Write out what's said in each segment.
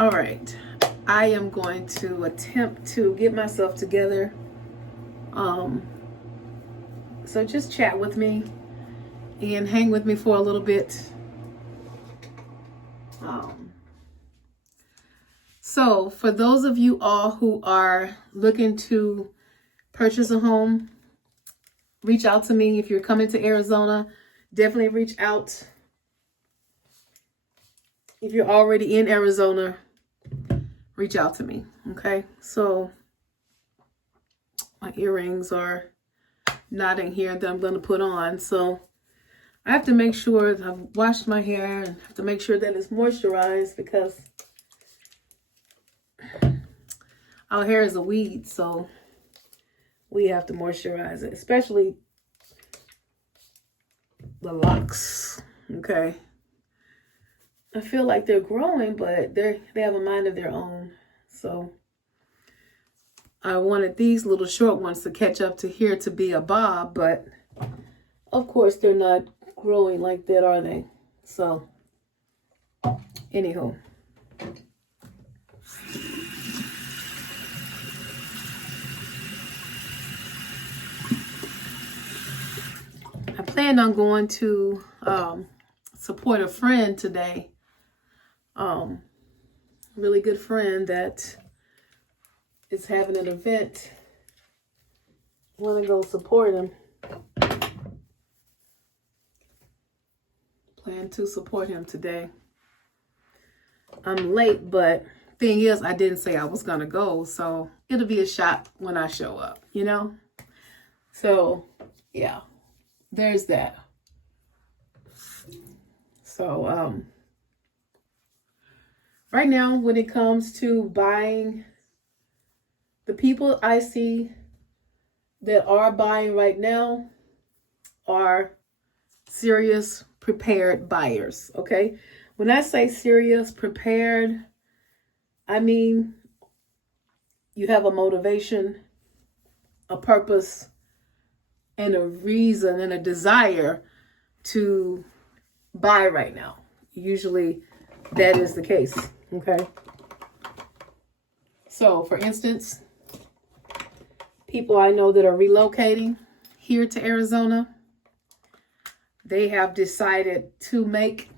All right, I am going to attempt to get myself together. Um, so just chat with me and hang with me for a little bit. So for those of you all who are looking to purchase a home, reach out to me. If you're coming to Arizona, definitely reach out. If you're already in Arizona, reach out to me. Okay, so my earrings are not in here that I'm going to put on, so I have to make sure that I've washed my hair and have to make sure that it's moisturized because our hair is a weed, so we have to moisturize it, especially the locks. Okay, I feel like they're growing, but they have a mind of their own. So I wanted these little short ones to catch up to here to be a bob, but of course they're not growing like that, are they? So anywho, I planned on going to support a friend today. Really good friend that is having an event. I want to go support him. Plan to support him today. I'm late, but thing is, I didn't say I was gonna go, so it'll be a shot when I show up, you know? So yeah, there's that. So right now, when it comes to buying, the people I see that are buying right now are serious, prepared buyers. Okay, when I say serious, prepared, I mean you have a motivation, a purpose, and a reason and a desire to buy right now. Usually that is the case. Okay, so for instance, people I know that are relocating here to Arizona, they have decided to make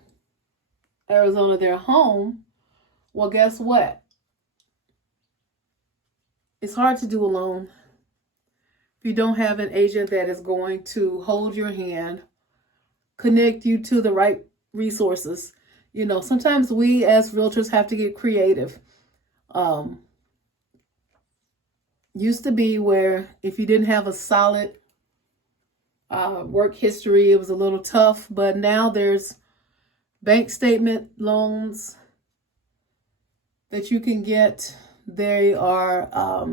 Arizona their home. Well, guess what? It's hard to do alone. If you don't have an agent that is going to hold your hand, connect you to the right resources. You know, sometimes we as realtors have to get creative. Used to be where if you didn't have a solid work history, it was a little tough, but now there's bank statement loans that you can get. They are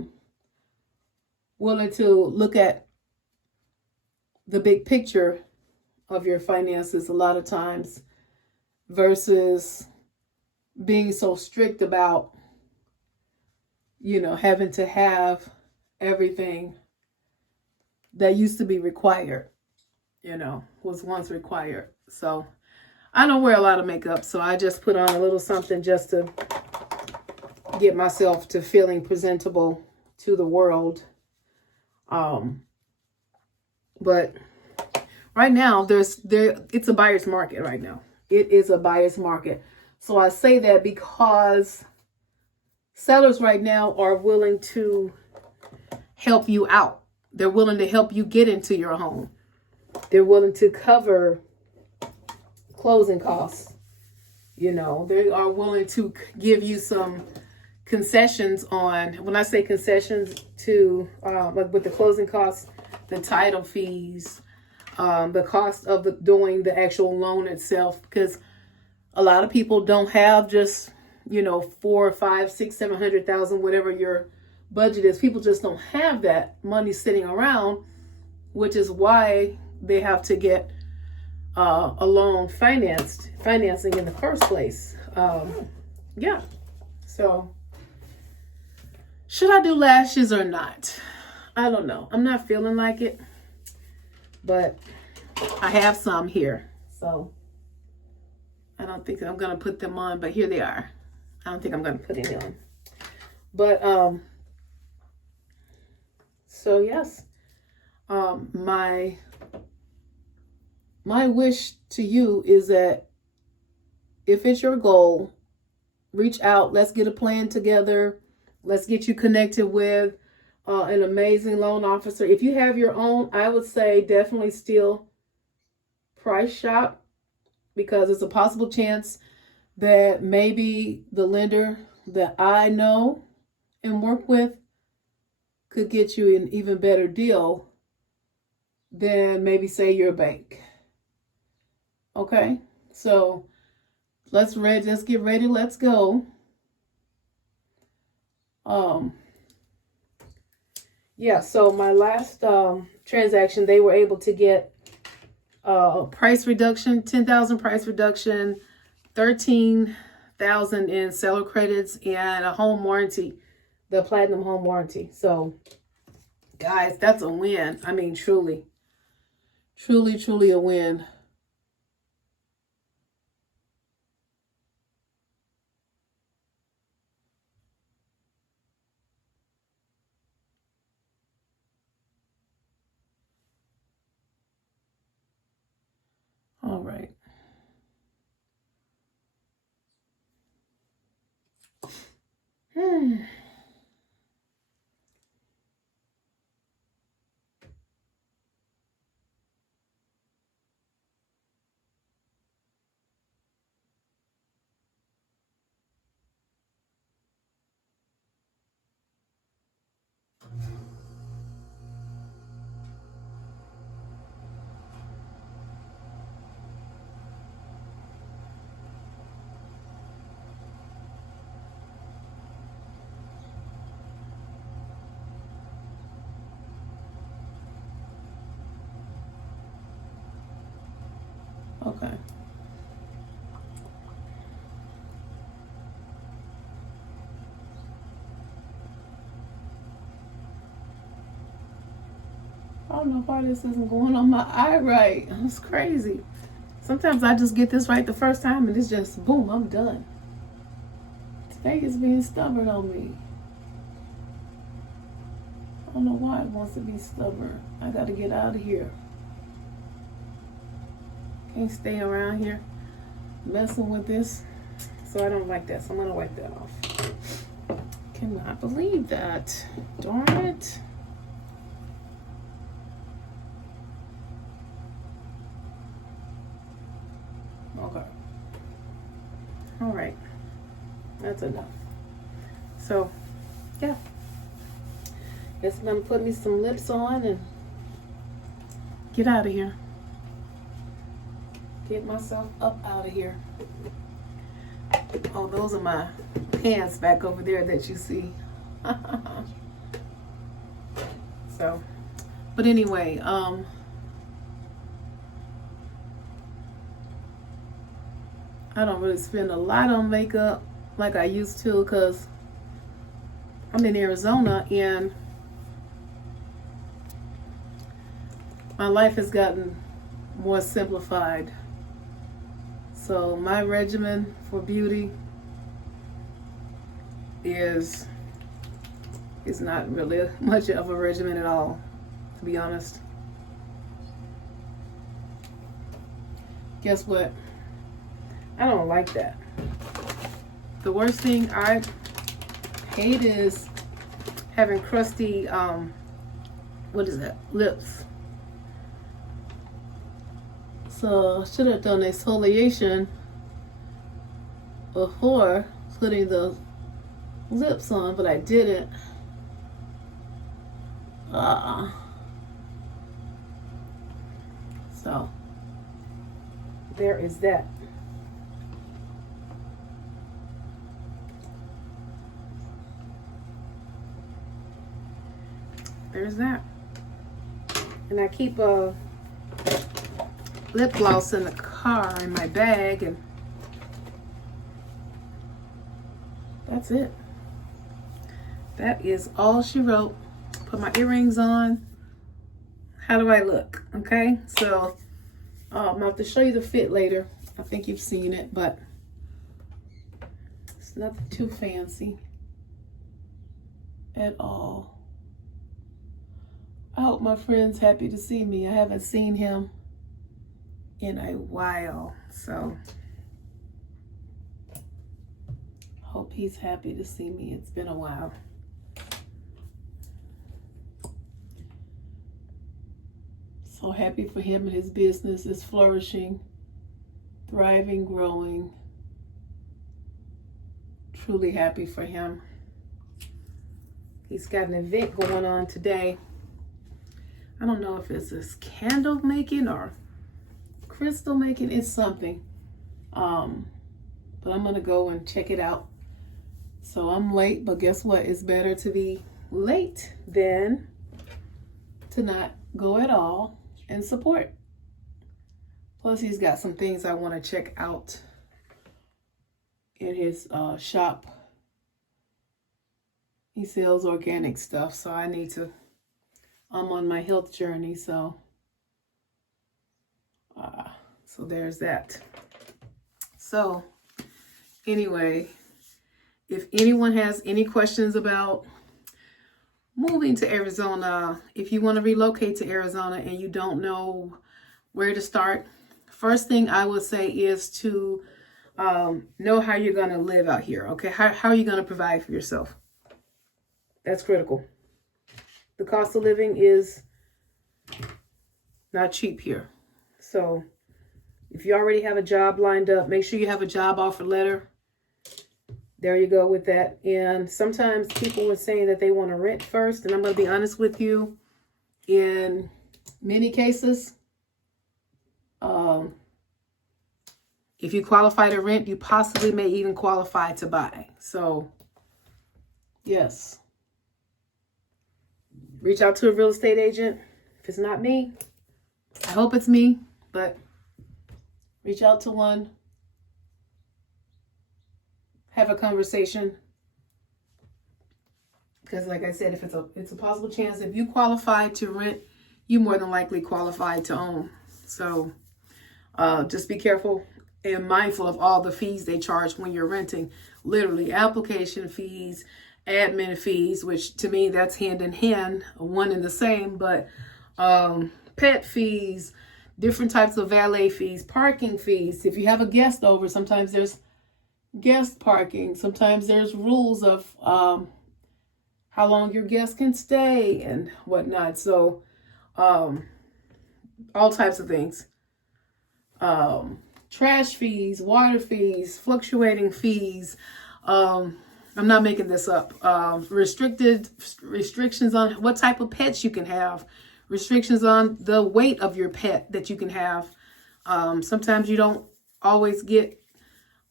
willing to look at the big picture of your finances a lot of times versus being so strict about, you know, having to have everything that used to be required, you know, was once required. So I don't wear a lot of makeup, so I just put on a little something just to get myself to feeling presentable to the world. But right now it's a buyer's market right now. It is a buyer's market. So I say that because sellers right now are willing to help you out. They're willing to help you get into your home. They're willing to cover closing costs. You know, they are willing to give you some concessions on, when I say concessions, to like with the closing costs, the title fees, the cost of doing the actual loan itself, because a lot of people don't have just, you know, 4, 5, 6, 700,000, whatever your budget is. People just don't have that money sitting around, which is why they have to get a loan financing in the first place. Yeah. So should I do lashes or not? I don't know. I'm not feeling like it, but I have some here. So I don't think I'm going to put them on, but here they are. I don't think I'm going to put any on. But, so yes, my wish to you is that if it's your goal, reach out. Let's get a plan together. Let's get you connected with an amazing loan officer. If you have your own, I would say definitely still price shop, because it's a possible chance that maybe the lender that I know and work with could get you an even better deal than maybe say your bank. Okay, so let's get ready. Let's go. Yeah, so my last transaction, they were able to get price reduction, 10,000 price reduction, 13,000 in seller credits, and a home warranty, the platinum home warranty. So guys, that's a win. I mean, truly a win. All right. Okay. I don't know why this isn't going on my eye right. It's crazy. Sometimes I just get this right the first time and it's just boom, I'm done. Today is being stubborn on me. I don't know why it wants to be stubborn. I gotta get out of here. Can't stay around here messing with this. So I don't like that. So I'm gonna wipe that off. Cannot believe that. Darn it. Okay. All right. That's enough. So, yeah. Guess I'm gonna put me some lips on and get out of here. Get myself up out of here. Oh, those are my pants back over there that you see. So, but anyway, I don't really spend a lot on makeup like I used to, because I'm in Arizona and my life has gotten more simplified. So my regimen for beauty is not really much of a regimen at all, to be honest. Guess what? I don't like that. The worst thing I hate is having crusty, what is that? Lips. So I should have done exfoliation before putting the lips on, but I didn't. So there is that. There's that. And I keep a lip gloss in the car in my bag, and that's it. That is all she wrote. Put my earrings on. How do I look? Okay, so I'm gonna have to show you the fit later. I think you've seen it, but it's nothing too fancy at all. I hope my friend's happy to see me. I haven't seen him in a while, so hope he's happy to see me. It's been a while. So happy for him, and his business is flourishing, thriving, growing. Truly happy for him. He's got an event going on today. I don't know if it's this candle making or crystal making. It's something. But I'm going to go and check it out. So I'm late, but guess what? It's better to be late than to not go at all and support. Plus, he's got some things I want to check out in his shop. He sells organic stuff, so I need to, I'm on my health journey, so there's that. So anyway, if anyone has any questions about moving to Arizona, if you want to relocate to Arizona and you don't know where to start, first thing I would say is to know how you're going to live out here. Okay, how are you going to provide for yourself? That's critical. The cost of living is not cheap here. So if you already have a job lined up, make sure you have a job offer letter. There you go with that. And sometimes people were saying that they want to rent first. And I'm going to be honest with you. In many cases, if you qualify to rent, you possibly may even qualify to buy. So, yes. Reach out to a real estate agent. If it's not me, I hope it's me, but reach out to one. Have a conversation. Because like I said, if it's a possible chance, if you qualify to rent, you more than likely qualify to own. So just be careful and mindful of all the fees they charge when you're renting. Literally application fees, admin fees, which to me that's hand in hand, one and the same, but pet fees, different types of valet fees, parking fees. If you have a guest over, sometimes there's guest parking. Sometimes there's rules of how long your guest can stay and whatnot. So all types of things. Trash fees, water fees, fluctuating fees. I'm not making this up. Restrictions on what type of pets you can have. Restrictions on the weight of your pet that you can have. Sometimes you don't always get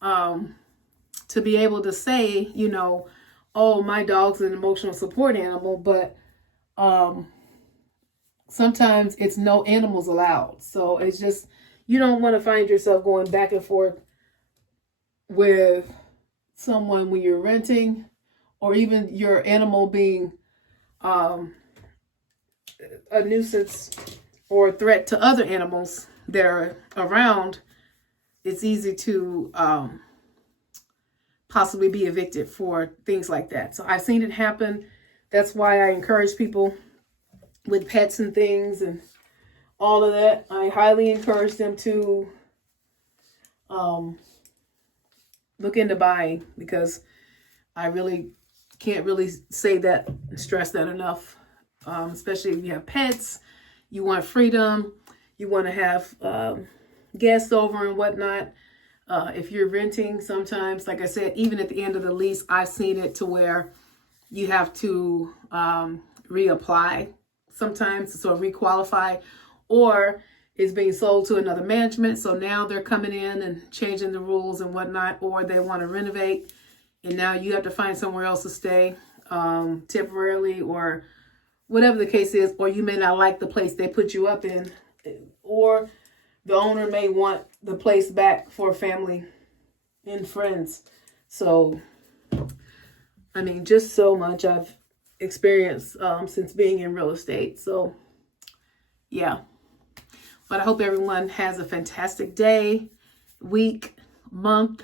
to be able to say, you know, oh, my dog's an emotional support animal, but sometimes it's no animals allowed. So it's just, you don't want to find yourself going back and forth with someone when you're renting, or even your animal being a nuisance or a threat to other animals that are around. It's easy to possibly be evicted for things like that. So I've seen it happen. That's why I encourage people with pets and things and all of that. I highly encourage them to look into buying, because I really can't really say that, stress that enough. Especially if you have pets, you want freedom, you want to have guests over and whatnot. If you're renting, sometimes, like I said, even at the end of the lease, I've seen it to where you have to reapply sometimes, so requalify, or it's being sold to another management. So now they're coming in and changing the rules and whatnot, or they want to renovate, and now you have to find somewhere else to stay temporarily, or whatever the case is, or you may not like the place they put you up in, or the owner may want the place back for family and friends. So, I mean, just so much I've experienced since being in real estate. So, yeah. But I hope everyone has a fantastic day, week, month,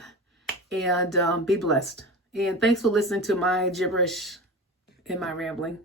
and be blessed. And thanks for listening to my gibberish and my rambling.